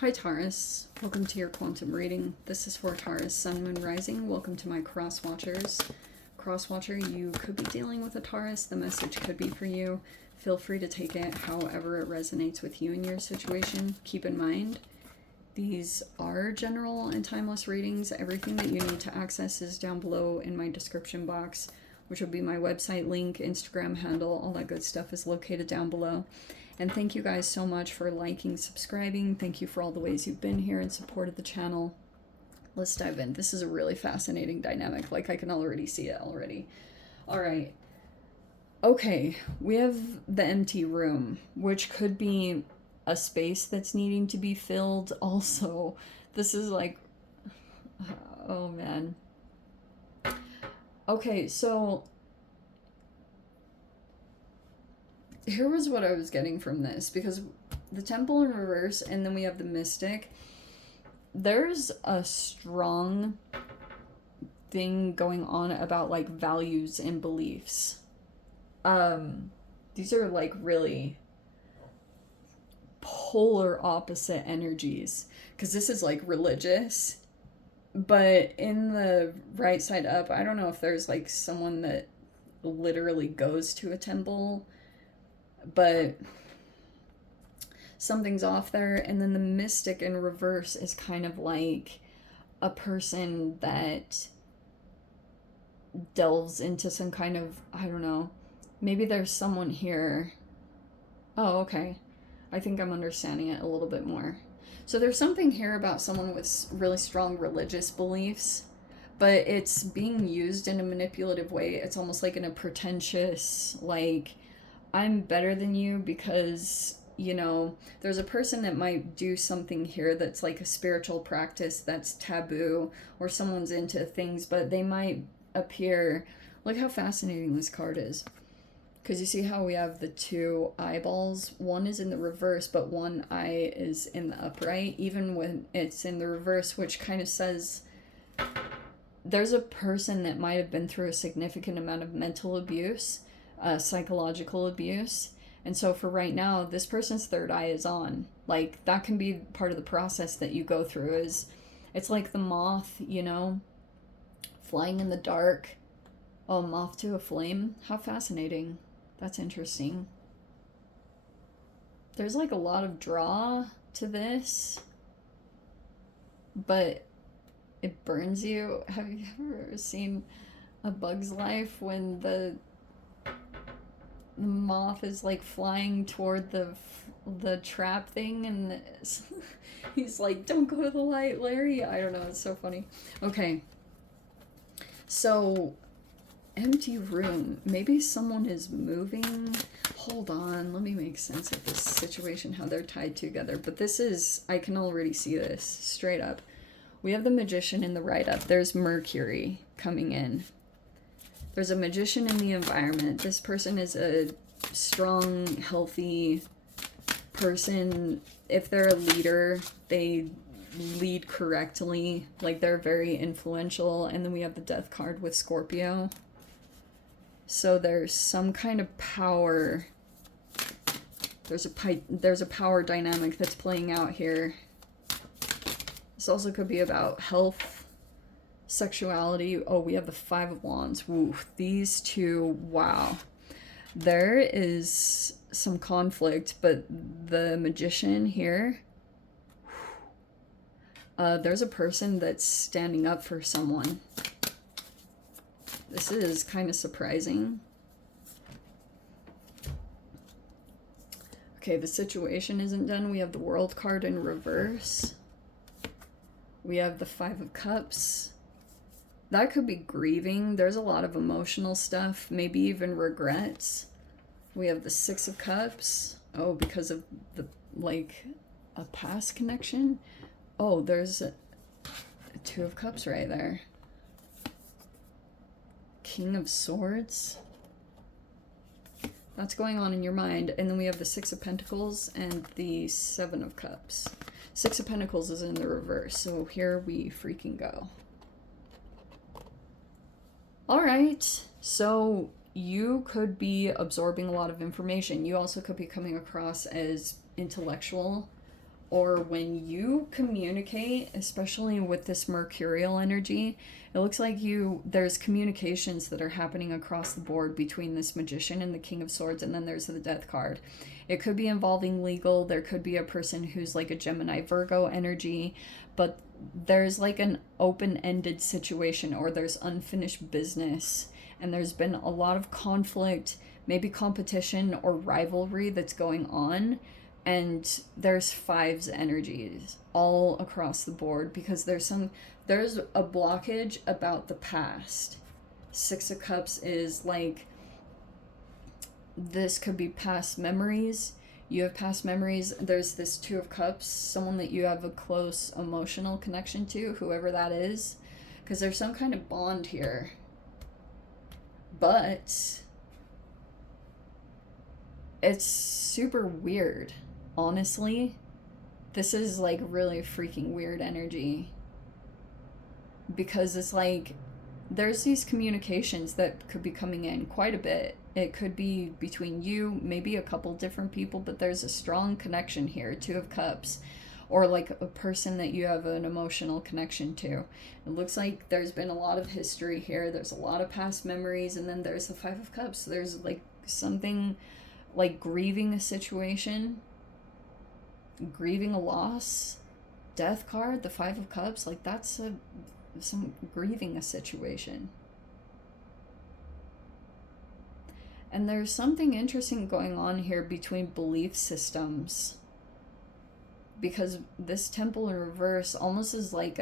Hi Taurus, welcome to your quantum reading. This is for Taurus, Sun, Moon, Rising. Welcome to my cross watchers. Cross watcher, you could be dealing with a Taurus. The message could be for you. Feel free to take it however it resonates with you in your situation. Keep in mind, these are general and timeless readings. Everything that you need to access is down below in my description box, which will be my website link, Instagram handle, all that good stuff is located down below. And thank you guys so much for liking, subscribing. Thank you for all the ways you've been here and supported the channel. Let's dive in. This is a really fascinating dynamic. Like, I can already see it already. All right. Okay, we have the empty room, which could be a space that's needing to be filled. Also, this is like, oh man. Okay, so here was what I was getting from this, because the temple in reverse and then we have the mystic. There's a strong thing going on about like values and beliefs. These are like really polar opposite energies, because this is like religious, but in the right side up, I don't know if there's like someone that literally goes to a temple, but something's off there. And then the mystic in reverse is kind of like a person that delves into some kind of, I don't know, maybe there's someone here. Oh, okay. I think I'm understanding it a little bit more. So there's something here about someone with really strong religious beliefs, but it's being used in a manipulative way. It's almost like in a pretentious, like, I'm better than you because, you know, there's a person that might do something here that's like a spiritual practice that's taboo, or someone's into things, but they might appear, look how fascinating this card is. Because you see how we have the two eyeballs? One is in the reverse, but one eye is in the upright, even when it's in the reverse, which kind of says there's a person that might have been through a significant amount of mental abuse, psychological abuse. And so for right now, this person's third eye is on. Like, that can be part of the process that you go through. Is it's like the moth, you know, flying in the dark. Oh, moth to a flame. How fascinating. That's interesting. There's like a lot of draw to this, but it burns you. Have you ever seen A Bug's Life when the moth is like flying toward the trap thing, and he's like, don't go to the light, Larry? I don't know, it's so funny. Okay, so empty room, maybe someone is moving. Hold on, let me make sense of this situation, how they're tied together. But this is, I can already see this straight up. We have the magician in the right up. There's Mercury coming in. There's a magician in the environment. This person is a strong, healthy person. If they're a leader, they lead correctly. Like, they're very influential. And then we have the death card with Scorpio. So there's some kind of power. There's a power dynamic that's playing out here. This also could be about health, sexuality. Oh, we have the Five of Wands. Woo, these two, wow. There is some conflict, but the magician here, there's a person that's standing up for someone. This is kind of surprising. Okay, the situation isn't done. We have the World card in reverse. We have the Five of Cups. That could be grieving. There's a lot of emotional stuff, maybe even regrets. We have the Six of Cups. Oh, because of the, like, a past connection. Oh, there's a Two of Cups right there. King of Swords. That's going on in your mind. And then we have the Six of Pentacles and the Seven of Cups. Six of Pentacles is in the reverse, so here we freaking go. All right, so you could be absorbing a lot of information. You also could be coming across as intellectual, or when you communicate, especially with this mercurial energy, it looks like there's communications that are happening across the board between this magician and the King of Swords, and then there's the Death card. It could be involving legal, there could be a person who's like a Gemini Virgo energy, but there's like an open-ended situation, or there's unfinished business, and there's been a lot of conflict, maybe competition or rivalry that's going on. And there's fives energies all across the board, because there's a blockage about the past. Six of Cups is like, this could be past memories. You have past memories. There's this Two of Cups, someone that you have a close emotional connection to, whoever that is, because there's some kind of bond here. But it's super weird. Honestly, this is like really freaking weird energy, because it's like there's these communications that could be coming in quite a bit. It could be between you, maybe a couple different people, but there's a strong connection here, Two of Cups, or like a person that you have an emotional connection to. It looks like there's been a lot of history here. There's a lot of past memories, and then there's the Five of Cups. There's like something like grieving a situation, grieving a loss. Death card, the Five of Cups, like that's some grieving a situation. And there's something interesting going on here between belief systems, because this Temple in reverse almost is like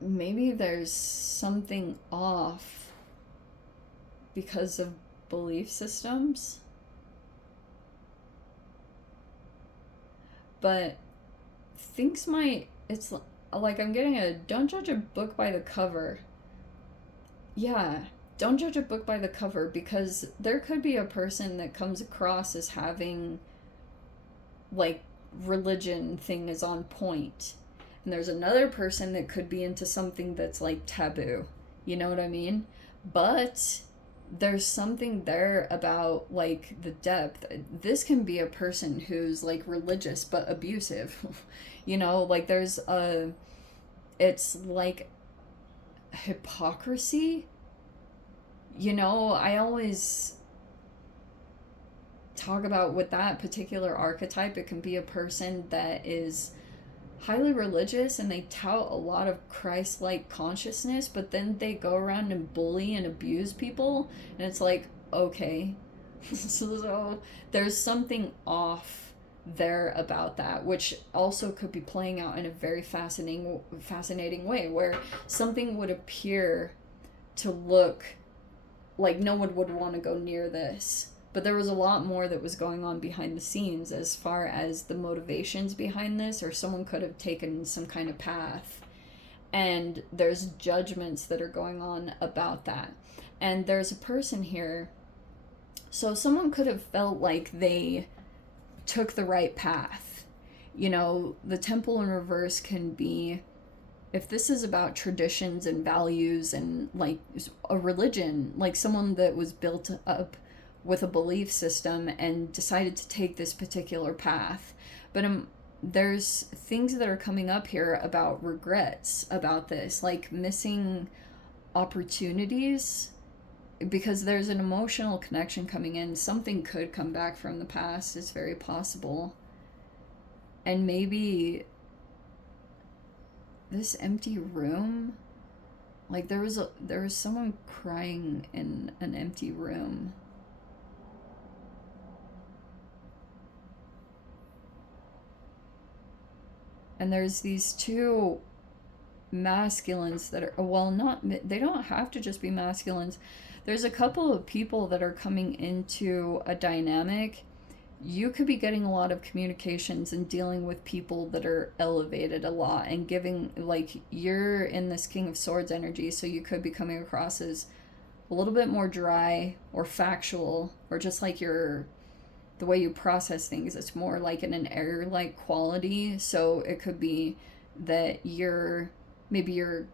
maybe there's something off because of belief systems. But it's like I'm getting don't judge a book by the cover. Yeah, don't judge a book by the cover, because there could be a person that comes across as having like religion thing is on point, and there's another person that could be into something that's like taboo. You know what I mean? But there's something there about like the depth. This can be a person who's like religious but abusive. You know, like it's like hypocrisy. You know, I always talk about with that particular archetype, it can be a person that is highly religious and they tout a lot of Christ-like consciousness, but then they go around and bully and abuse people, and it's like, okay. So there's something off there about that, which also could be playing out in a very fascinating way, where something would appear to look like no one would want to go near this, but there was a lot more that was going on behind the scenes as far as the motivations behind this, or someone could have taken some kind of path, and there's judgments that are going on about that. And there's a person here, so someone could have felt like they took the right path. You know, the Temple in reverse can be, if this is about traditions and values and like a religion, like someone that was built up with a belief system and decided to take this particular path. But there's things that are coming up here about regrets about this, like missing opportunities, because there's an emotional connection coming in. Something could come back from the past, it's very possible. And maybe this empty room, like there was someone crying in an empty room. And there's these two masculines that are, well, they don't have to just be masculines. There's a couple of people that are coming into a dynamic. You could be getting a lot of communications and dealing with people that are elevated a lot and giving, like, you're in this King of Swords energy, so you could be coming across as a little bit more dry or factual, or just like the way you process things, it's more like in an air-like quality. So it could be that you're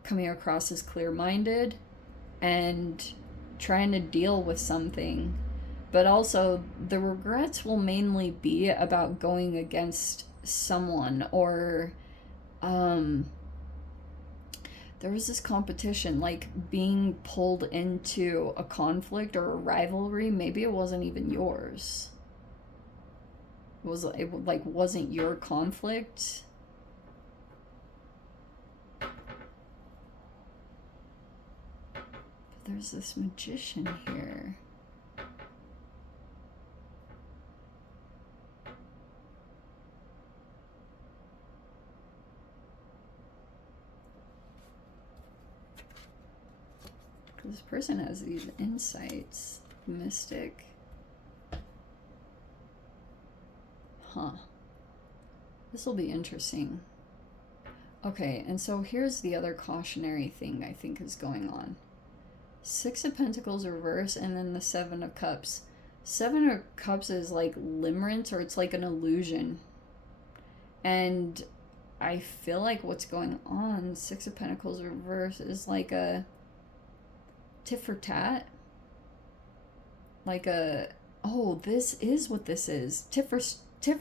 coming across as clear-minded and trying to deal with something, But also, the regrets will mainly be about going against someone, or there was this competition, like being pulled into a conflict or a rivalry. Maybe it wasn't even yours. It like wasn't your conflict. But there's this magician here. This person has these insights. Mystic. Huh. This will be interesting. Okay, and so here's the other cautionary thing I think is going on. 6 of Pentacles reverse, and then the 7 of Cups. 7 of Cups is like limerence, or it's like an illusion. And I feel like what's going on, 6 of Pentacles reverse, is like a tit for tat. Like a, oh, this is what this is. Tit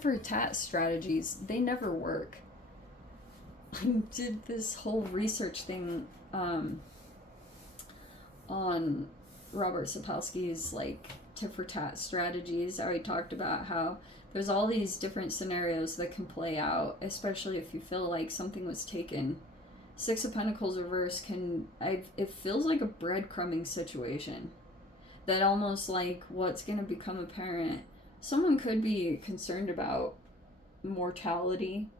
for tat strategies, they never work. I did this whole research thing on Robert Sapolsky's like tit for tat strategies. I already talked about how there's all these different scenarios that can play out, especially if you feel like something was taken. 6 of Pentacles reverse it feels like a breadcrumbing situation. That almost like what's going to become apparent. Someone could be concerned about mortality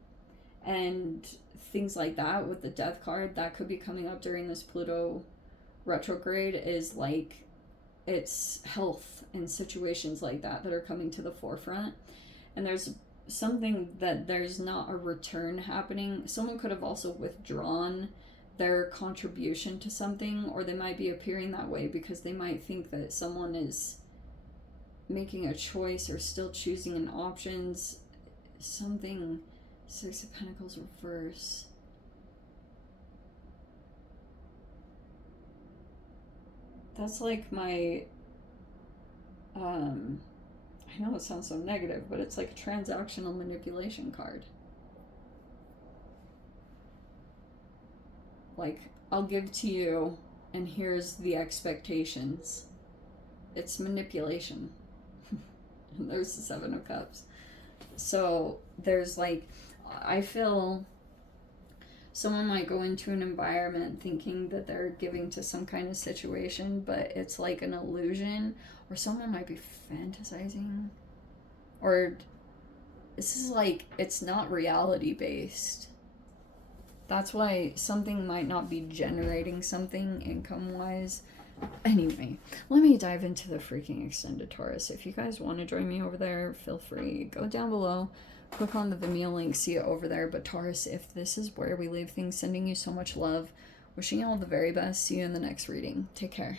and things like that with the Death card. That could be coming up during this Pluto retrograde, is like it's health and situations like that are coming to the forefront. And there's something that there's not a return happening. Someone could have also withdrawn their contribution to something, or they might be appearing that way because they might think that someone is making a choice or still choosing an options. Something. 6 of Pentacles reverse. That's like my I know it sounds so negative, but it's like a transactional manipulation card. Like, I'll give to you, and here's the expectations. It's manipulation. There's the 7 of Cups. So there's like, I feel someone might go into an environment thinking that they're giving to some kind of situation, but it's like an illusion, or someone might be fantasizing, or this is like, it's not reality based. That's why something might not be generating something income wise. Anyway, let me dive into the freaking extended Taurus. If you guys want to join me over there, feel free. Go down below, click on the Vimeo link, see it over there. But Taurus, if this is where we leave things, sending you so much love, wishing you all the very best. See you in the next reading. Take care.